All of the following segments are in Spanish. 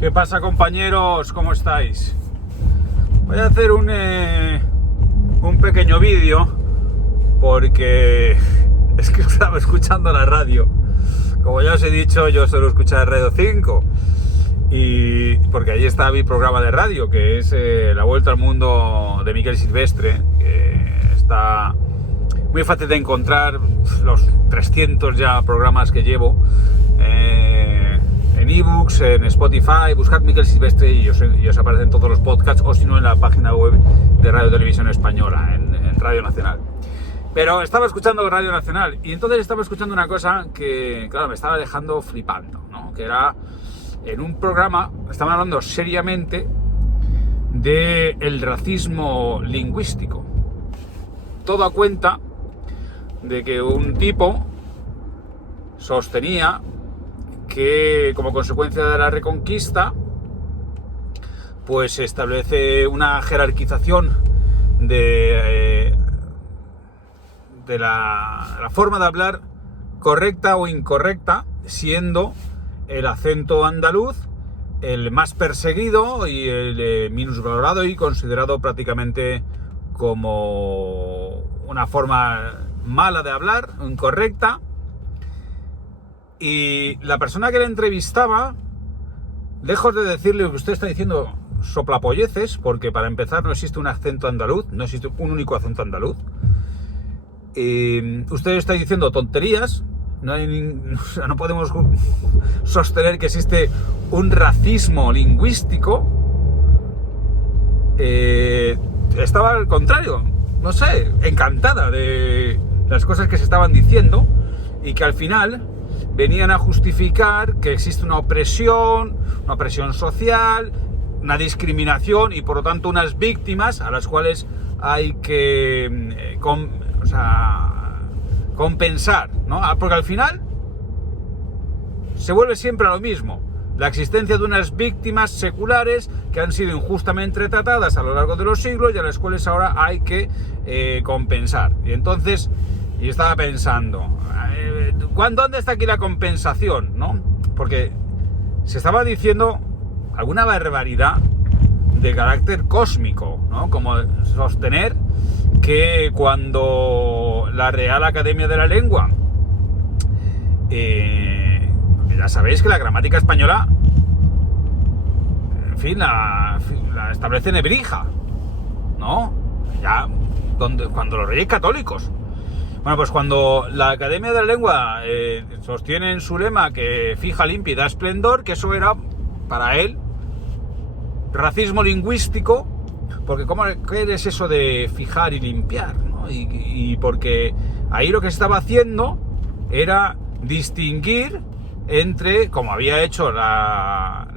¿Qué pasa, compañeros? ¿Cómo estáis? Voy a hacer un pequeño vídeo porque es que estaba escuchando la radio. Como ya os he dicho, yo suelo escuchar Radio 5 y porque allí está mi programa de radio, que es La Vuelta al Mundo de Miquel Silvestre, que está muy fácil de encontrar, los 300 ya programas que llevo en ebooks, en Spotify. Buscad Miquel Silvestre y os aparecen todos los podcasts, o si no en la página web de Radio Televisión Española, en Radio Nacional. Pero estaba escuchando Radio Nacional y entonces estaba escuchando una cosa que, claro, me estaba dejando flipando, ¿no? Que era, en un programa, estaban hablando seriamente del racismo lingüístico. Todo a cuenta de que un tipo sostenía que, como consecuencia de la Reconquista, pues se establece una jerarquización de la forma de hablar correcta o incorrecta, siendo el acento andaluz el más perseguido y el minusvalorado y considerado prácticamente como una forma mala de hablar, incorrecta. Y la persona que le entrevistaba, lejos de decirle que usted está diciendo soplapolleces, porque para empezar no existe un acento andaluz, no existe un único acento andaluz, usted está diciendo tonterías, no podemos sostener que existe un racismo lingüístico. Estaba al contrario, no sé, encantada de las cosas que se estaban diciendo y que al final venían a justificar que existe una opresión social, una discriminación y por lo tanto unas víctimas a las cuales hay que compensar, ¿no? Porque al final se vuelve siempre a lo mismo, la existencia de unas víctimas seculares que han sido injustamente tratadas a lo largo de los siglos y a las cuales ahora hay que compensar. Y entonces, yo estaba pensando, ¿dónde está aquí la compensación, no? Porque se estaba diciendo alguna barbaridad de carácter cósmico, ¿no? Como sostener que cuando la Real Academia de la Lengua, ya sabéis que la gramática española, en fin, la establece Nebrija, ¿no? Ya cuando los reyes católicos. Bueno, pues cuando la Academia de la Lengua sostiene en su lema que fija, limpia y da esplendor, que eso era para él racismo lingüístico, porque ¿qué es eso de fijar y limpiar, ¿no? Y porque ahí lo que se estaba haciendo era distinguir entre, como había hecho la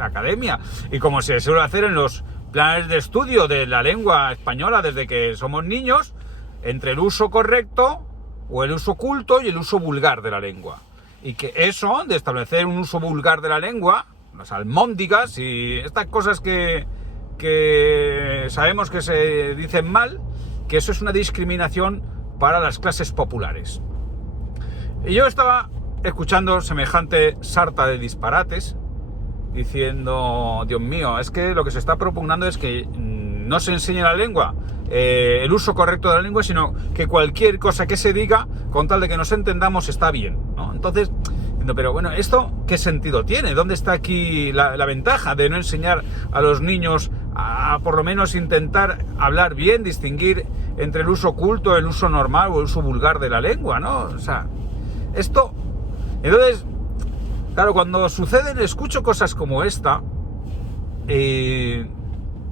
Academia y como se suele hacer en los planes de estudio de la lengua española desde que somos niños, entre el uso correcto o el uso culto y el uso vulgar de la lengua. Y que eso, de establecer un uso vulgar de la lengua, las almóndigas y estas cosas que sabemos que se dicen mal, que eso es una discriminación para las clases populares. Y yo estaba escuchando semejante sarta de disparates, diciendo, Dios mío, es que lo que se está propugnando es que no se enseñe la lengua, el uso correcto de la lengua, sino que cualquier cosa que se diga, con tal de que nos entendamos, está bien, ¿no? Entonces, pero bueno, ¿esto qué sentido tiene? ¿Dónde está aquí la ventaja de no enseñar a los niños a por lo menos intentar hablar bien, distinguir entre el uso culto, el uso normal o el uso vulgar de la lengua, ¿no? O sea, esto... Entonces, claro, cuando suceden, escucho cosas como esta,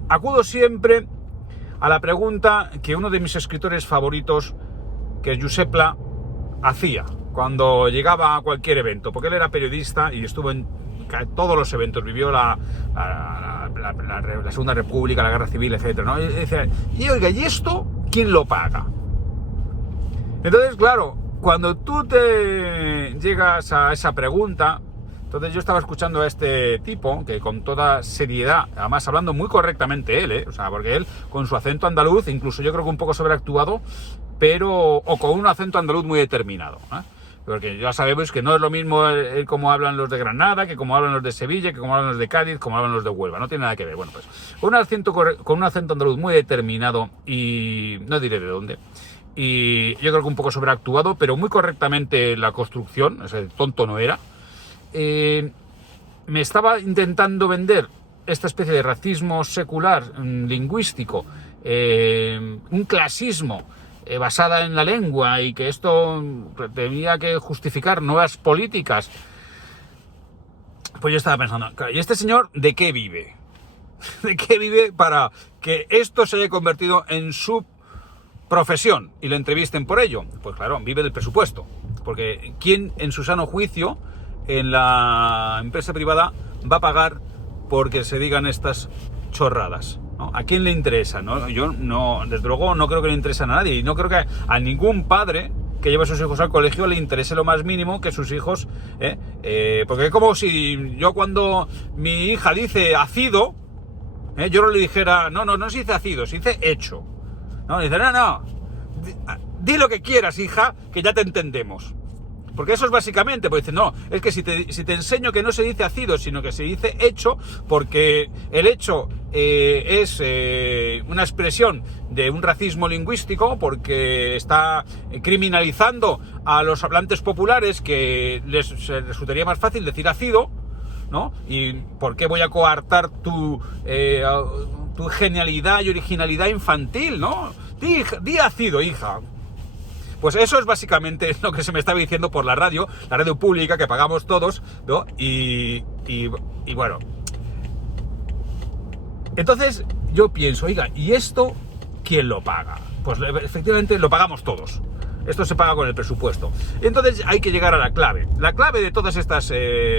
acudo siempre a la pregunta que uno de mis escritores favoritos, que es Josep Pla, hacía cuando llegaba a cualquier evento, porque él era periodista y estuvo en todos los eventos, vivió la Segunda República, la Guerra Civil, etc., ¿no? Y decía, y oiga, ¿y esto quién lo paga? Entonces, claro, cuando tú te llegas a esa pregunta, entonces yo estaba escuchando a este tipo que con toda seriedad, además hablando muy correctamente él, o sea, porque él con su acento andaluz, incluso yo creo que un poco sobreactuado, pero o con un acento andaluz muy determinado, porque ya sabemos que no es lo mismo cómo hablan los de Granada, que cómo hablan los de Sevilla, que cómo hablan los de Cádiz, como hablan los de Huelva, no tiene nada que ver. Bueno, pues con un acento andaluz muy determinado y no diré de dónde, y yo creo que un poco sobreactuado, pero muy correctamente la construcción, o sea, tonto no era. Me estaba intentando vender esta especie de racismo secular, lingüístico, un clasismo basada en la lengua, y que esto tenía que justificar nuevas políticas. Pues yo estaba pensando, ¿y este señor de qué vive? ¿De qué vive para que esto se haya convertido en su profesión y le entrevisten por ello? Pues claro, vive del presupuesto, porque ¿quién en su sano juicio en la empresa privada va a pagar porque se digan estas chorradas, ¿no? ¿A quién le interesa, no? Yo no, desde luego no creo que le interese a nadie, y no creo que a ningún padre que lleve a sus hijos al colegio le interese lo más mínimo que sus hijos, porque es como si yo, cuando mi hija dice ácido, yo no le dijera, no se dice ácido, se dice hecho, ¿no? Le dice, no, di lo que quieras, hija, que ya te entendemos. Porque eso es básicamente, pues dice, no, es que si te enseño que no se dice ácido, sino que se dice hecho, porque el hecho es una expresión de un racismo lingüístico, porque está criminalizando a los hablantes populares, que les resultaría más fácil decir ácido, ¿no? ¿Y por qué voy a coartar tu genialidad y originalidad infantil, ¿no? Di ácido, hija. Pues eso es básicamente lo que se me estaba diciendo por la radio pública que pagamos todos, ¿no? Y bueno. Entonces yo pienso, oiga, ¿y esto quién lo paga? Pues efectivamente lo pagamos todos. Esto se paga con el presupuesto. Entonces hay que llegar a la clave. La clave de todas estas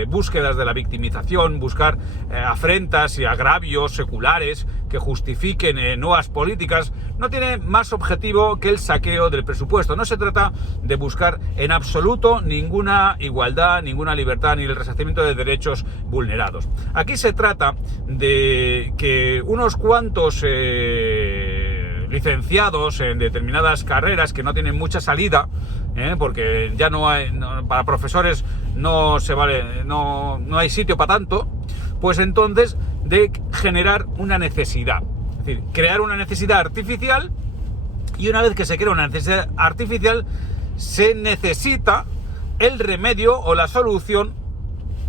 búsquedas de la victimización, buscar afrentas y agravios seculares que justifiquen nuevas políticas, no tiene más objetivo que el saqueo del presupuesto. No se trata de buscar en absoluto ninguna igualdad, ninguna libertad, ni el resarcimiento de derechos vulnerados. Aquí se trata de que unos cuantos licenciados en determinadas carreras que no tienen mucha salida, porque ya para profesores no se vale, no hay sitio para tanto, pues entonces de generar una necesidad, es decir, crear una necesidad artificial, y una vez que se crea una necesidad artificial se necesita el remedio o la solución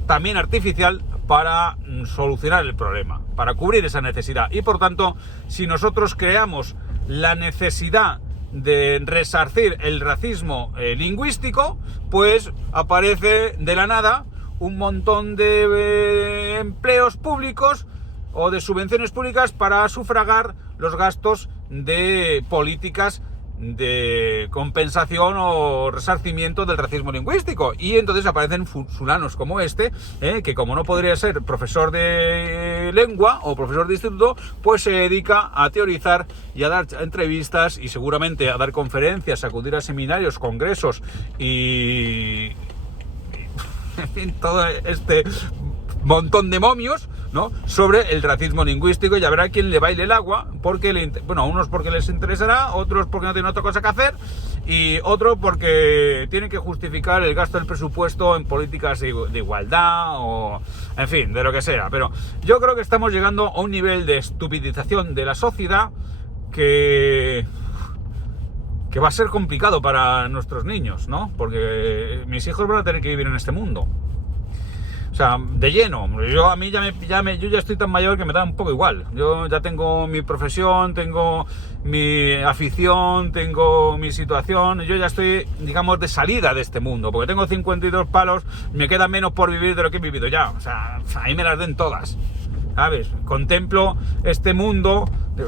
también artificial para solucionar el problema, para cubrir esa necesidad. Y por tanto, si nosotros creamos la necesidad de resarcir el racismo lingüístico, pues aparece de la nada un montón de empleos públicos o de subvenciones públicas para sufragar los gastos de políticas de compensación o resarcimiento del racismo lingüístico. Y entonces aparecen fulanos como este, que como no podría ser profesor de lengua o profesor de instituto, pues se dedica a teorizar y a dar entrevistas, y seguramente a dar conferencias, a acudir a seminarios, congresos y en fin, todo este montón de momios, ¿no?, sobre el racismo lingüístico, y habrá quien le baile el agua, porque unos porque les interesará, otros porque no tienen otra cosa que hacer, y otros porque tienen que justificar el gasto del presupuesto en políticas de igualdad, o en fin, de lo que sea. Pero yo creo que estamos llegando a un nivel de estupidización de la sociedad que va a ser complicado para nuestros niños, ¿no? Porque mis hijos van a tener que vivir en este mundo. O sea, de lleno. Yo ya estoy tan mayor que me da un poco igual. Yo ya tengo mi profesión, tengo mi afición, tengo mi situación. Yo ya estoy, digamos, de salida de este mundo, porque tengo 52 palos, me queda menos por vivir de lo que he vivido ya. O sea, ahí me las den todas, ¿sabes? Contemplo este mundo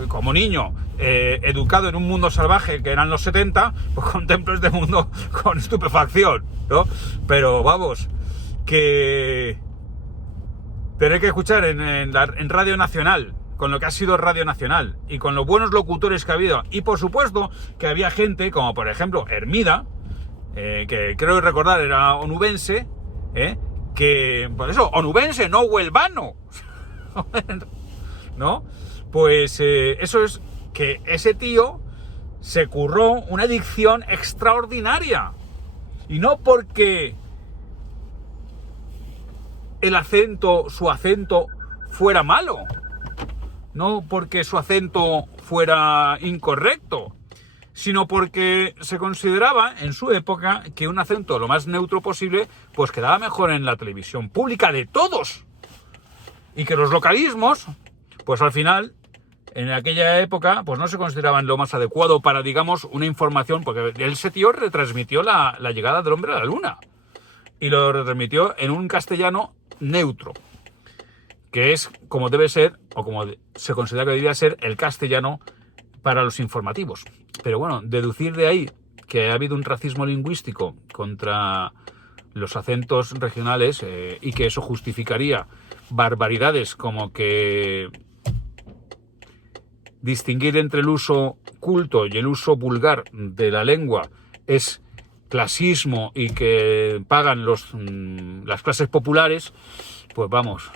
como niño, educado en un mundo salvaje que eran los 70, pues contemplo este mundo con estupefacción, ¿no? Pero vamos, que tener que escuchar en Radio Nacional, con lo que ha sido Radio Nacional y con los buenos locutores que ha habido, y por supuesto que había gente como por ejemplo Hermida, que creo recordar era onubense, que por eso, onubense, no huelvano, ¿no? Pues eso es que ese tío se curró una dicción extraordinaria. Y no porque su acento fuera malo, no porque su acento fuera incorrecto, sino porque se consideraba en su época que un acento lo más neutro posible pues quedaba mejor en la televisión pública de todos, y que los localismos pues al final en aquella época pues no se consideraban lo más adecuado para, digamos, una información, porque ese tío retransmitió la llegada del hombre a la luna y lo retransmitió en un castellano neutro, que es como debe ser, o como se considera que debería ser el castellano para los informativos. Pero bueno, deducir de ahí que ha habido un racismo lingüístico contra los acentos regionales y que eso justificaría barbaridades como que distinguir entre el uso culto y el uso vulgar de la lengua es clasismo y que pagan las clases populares, pues vamos,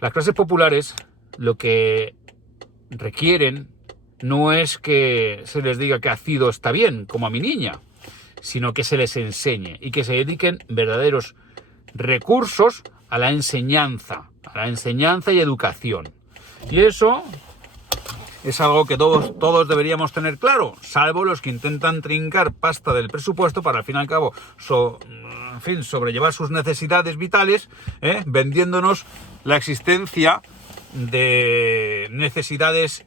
las clases populares lo que requieren no es que se les diga que ácido está bien, como a mi niña, sino que se les enseñe y que se dediquen verdaderos recursos a la enseñanza y educación. Y eso es algo que todos deberíamos tener claro, salvo los que intentan trincar pasta del presupuesto para al fin y al cabo sobrellevar sus necesidades vitales, vendiéndonos la existencia de necesidades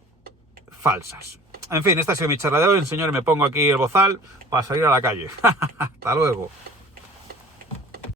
falsas. En fin, esta ha sido mi charla de hoy. Señores, me pongo aquí el bozal para salir a la calle. Hasta luego.